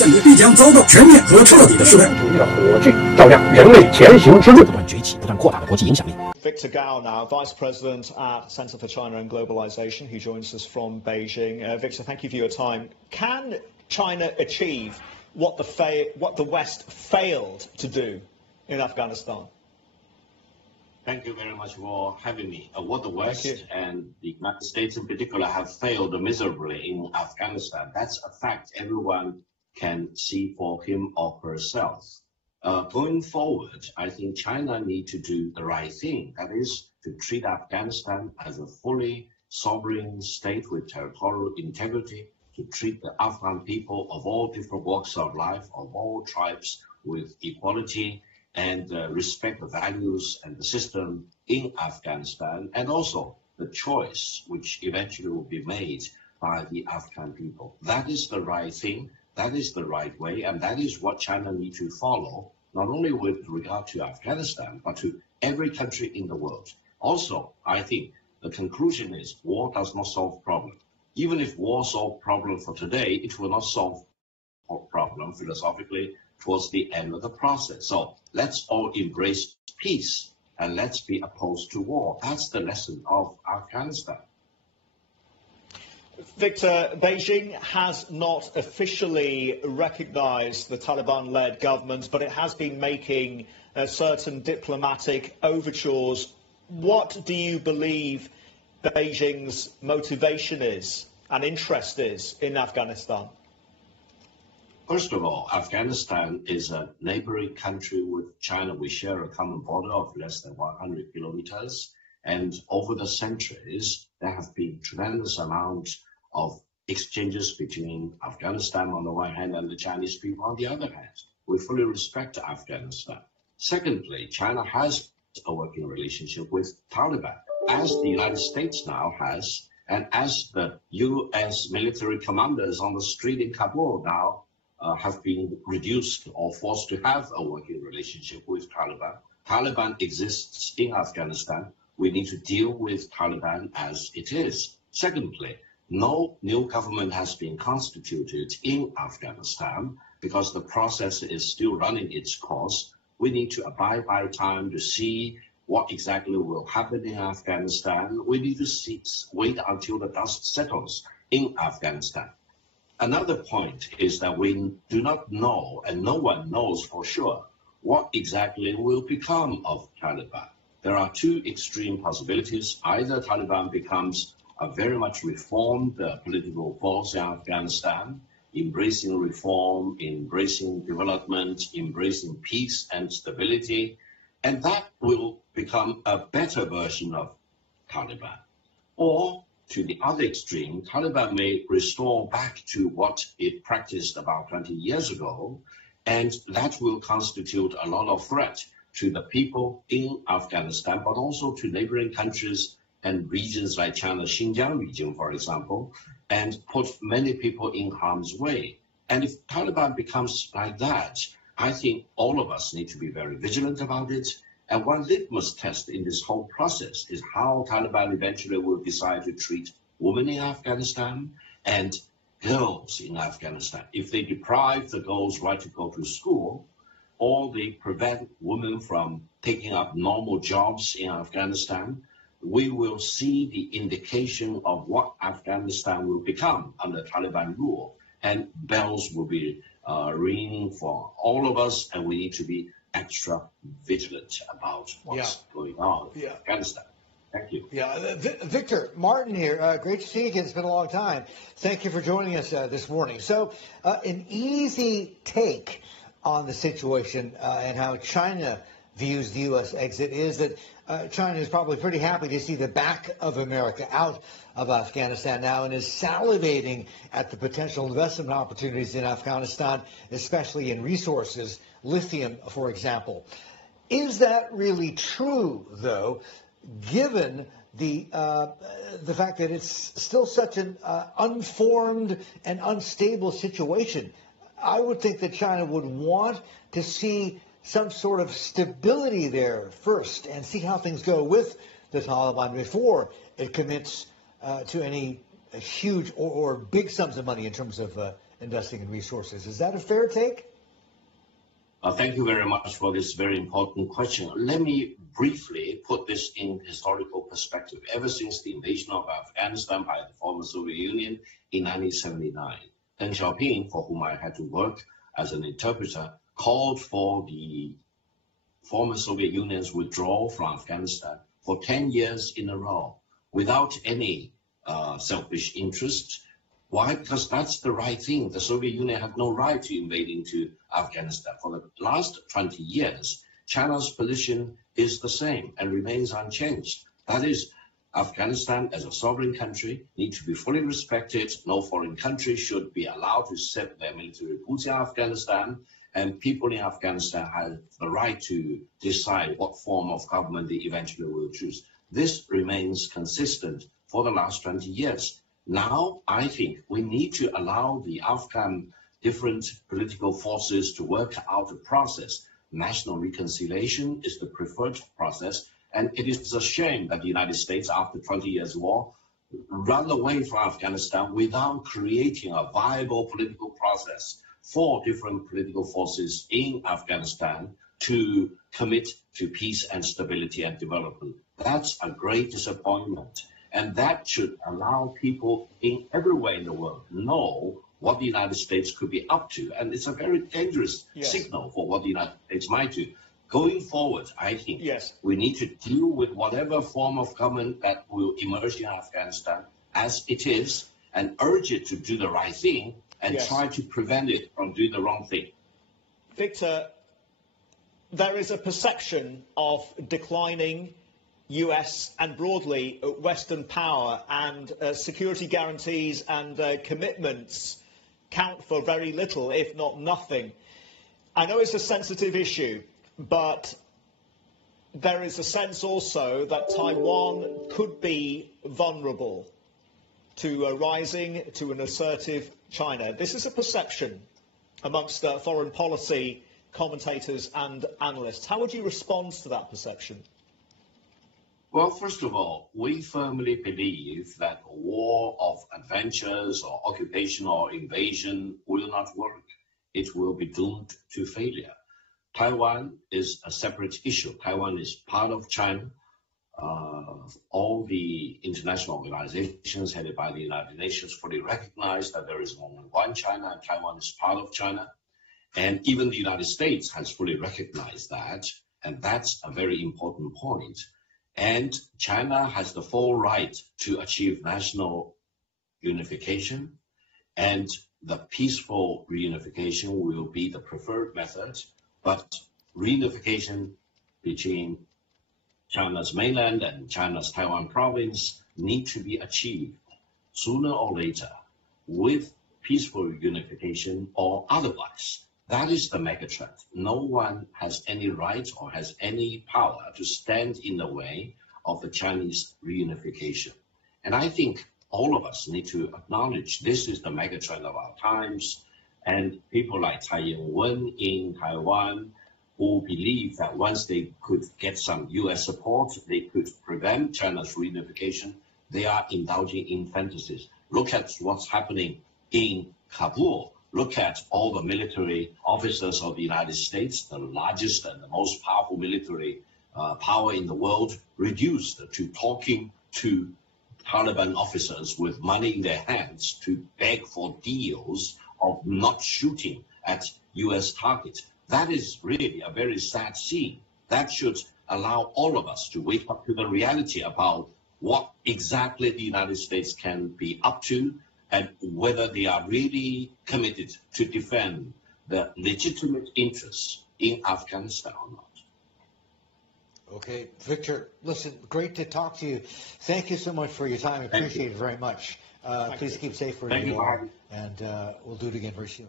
在也必将遭到全面和彻底的失败。主义的火炬照亮人类前行之路，不断崛起、不断扩大的国际影响力。Victor Gao now, Vice President at Center for China and Globalization, who joins us from Beijing. Victor, thank you for your time. Can China achieve what the West failed to do in Afghanistan? Thank you very much for having me. What the West and the United States in particular have failed miserably in Afghanistan, that's a fact everyone can see for him or herself. Going forward, I think China needs to do the right thing. That is to treat Afghanistan as a fully sovereign state with territorial integrity, to treat the Afghan people of all different walks of life, of all tribes, with equality, and respect the values and the system in Afghanistan, and also the choice which eventually will be made by the Afghan people. That is the right thing. That is the right way, and that is what China needs to follow, not only with regard to Afghanistan, but to every country in the world. Also, I think the conclusion is war does not solve problems. Even if war solves problems for today, it will not solve problem philosophically towards the end of the process. So let's all embrace peace, and let's be opposed to war. That's the lesson of Afghanistan. Victor, Beijing has not officially recognized the Taliban-led government, but it has been making certain diplomatic overtures. What do you believe Beijing's motivation is and interest is in Afghanistan? First of all, Afghanistan is a neighboring country with China. We share a common border of less than 100 kilometers. And over the centuries, there have been tremendous amounts of exchanges between Afghanistan on the one hand and the Chinese people on the other hand. We fully respect Afghanistan. Secondly, China has a working relationship with Taliban, as the United States now has, and as the U.S. military commanders on the street in Kabul now have been reduced or forced to have a working relationship with Taliban. Taliban exists in Afghanistan. We need to deal with Taliban as it is. Secondly, no new government has been constituted in Afghanistan because the process is still running its course. We need to abide by time to see what exactly will happen in Afghanistan. We need to wait until the dust settles in Afghanistan. Another point is that we do not know, and no one knows for sure, what exactly will become of Taliban. There are two extreme possibilities. Either Taliban becomes a very much reformed political force in Afghanistan, embracing reform, embracing development, embracing peace and stability, and that will become a better version of Taliban. Or, to the other extreme, Taliban may restore back to what it practiced about 20 years ago, and that will constitute a lot of threat to the people in Afghanistan, but also to neighboring countries and regions like China's Xinjiang region, for example, and put many people in harm's way. And if Taliban becomes like that, I think all of us need to be very vigilant about it. And one litmus test in this whole process is how Taliban eventually will decide to treat women in Afghanistan and girls in Afghanistan. If they deprive the girls' right to go to school, or they prevent women from taking up normal jobs in Afghanistan, we will see the indication of what Afghanistan will become under Taliban rule. And bells will be ringing for all of us, and we need to be extra vigilant about what's going on in Afghanistan. Thank you. Yeah, Victor, Martin here. Great to see you again. It's been a long time. Thank you for joining us this morning. So an easy take on the situation and how China views the U.S. exit is that China is probably pretty happy to see the back of America out of Afghanistan now and is salivating at the potential investment opportunities in Afghanistan, especially in resources, lithium, for example. Is that really true, though, given the fact that it's still such an unformed and unstable situation? I would think that China would want to see some sort of stability there first and see how things go with the Taliban before it commits to any huge or big sums of money in terms of investing in resources. Is that a fair take? Thank you very much for this very important question. Let me briefly put this in historical perspective. Ever since the invasion of Afghanistan by the former Soviet Union in 1979, Deng Xiaoping, for whom I had to work as an interpreter, called for the former Soviet Union's withdrawal from Afghanistan for 10 years in a row without any selfish interest. Why? Because that's the right thing. The Soviet Union had no right to invade into Afghanistan. For the last 20 years, China's position is the same and remains unchanged. That is, Afghanistan as a sovereign country needs to be fully respected. No foreign country should be allowed to set their military boots in Afghanistan. And people in Afghanistan have the right to decide what form of government they eventually will choose. This remains consistent for the last 20 years. Now, I think we need to allow the Afghan different political forces to work out a process. National reconciliation is the preferred process, and it is a shame that the United States, after 20 years war, ran away from Afghanistan without creating a viable political process for different political forces in Afghanistan to commit to peace and stability and development. That's a great disappointment. And that should allow people in everywhere in the world know what the United States could be up to. And it's a very dangerous signal for what the United States might do. Going forward, I think we need to deal with whatever form of government that will emerge in Afghanistan as it is and urge it to do the right thing and try to prevent it from doing the wrong thing. Victor, there is a perception of declining US and broadly Western power, and security guarantees and commitments count for very little, if not nothing. I know it's a sensitive issue, but there is a sense also that Taiwan could be vulnerable to a rising, to an assertive China. This is a perception amongst foreign policy commentators and analysts. How would you respond to that perception? Well, first of all, we firmly believe that a war of adventures or occupation or invasion will not work. It will be doomed to failure. Taiwan is a separate issue. Taiwan is part of China. All the international organizations headed by the United Nations fully recognize that there is only one China and Taiwan is part of China. And even the United States has fully recognized that. And that's a very important point. And China has the full right to achieve national unification, and the peaceful reunification will be the preferred method. But reunification between China's mainland and China's Taiwan province need to be achieved sooner or later with peaceful unification or otherwise. That is the megatrend. No one has any right or has any power to stand in the way of the Chinese reunification. And I think all of us need to acknowledge this is the megatrend of our times. And people like Tsai Ing-wen in Taiwan, who believe that once they could get some U.S. support, they could prevent China's reunification, they are indulging in fantasies. Look at what's happening in Kabul. Look at all the military officers of the United States, the largest and the most powerful military power in the world, reduced to talking to Taliban officers with money in their hands to beg for deals of not shooting at U.S. targets. That is really a very sad scene. That should allow all of us to wake up to the reality about what exactly the United States can be up to, and whether they are really committed to defend the legitimate interests in Afghanistan or not. Okay, Victor, listen, great to talk to you. Thank you so much for your time. I appreciate it very much. Please keep safe wherever you are, and we'll do it again very soon.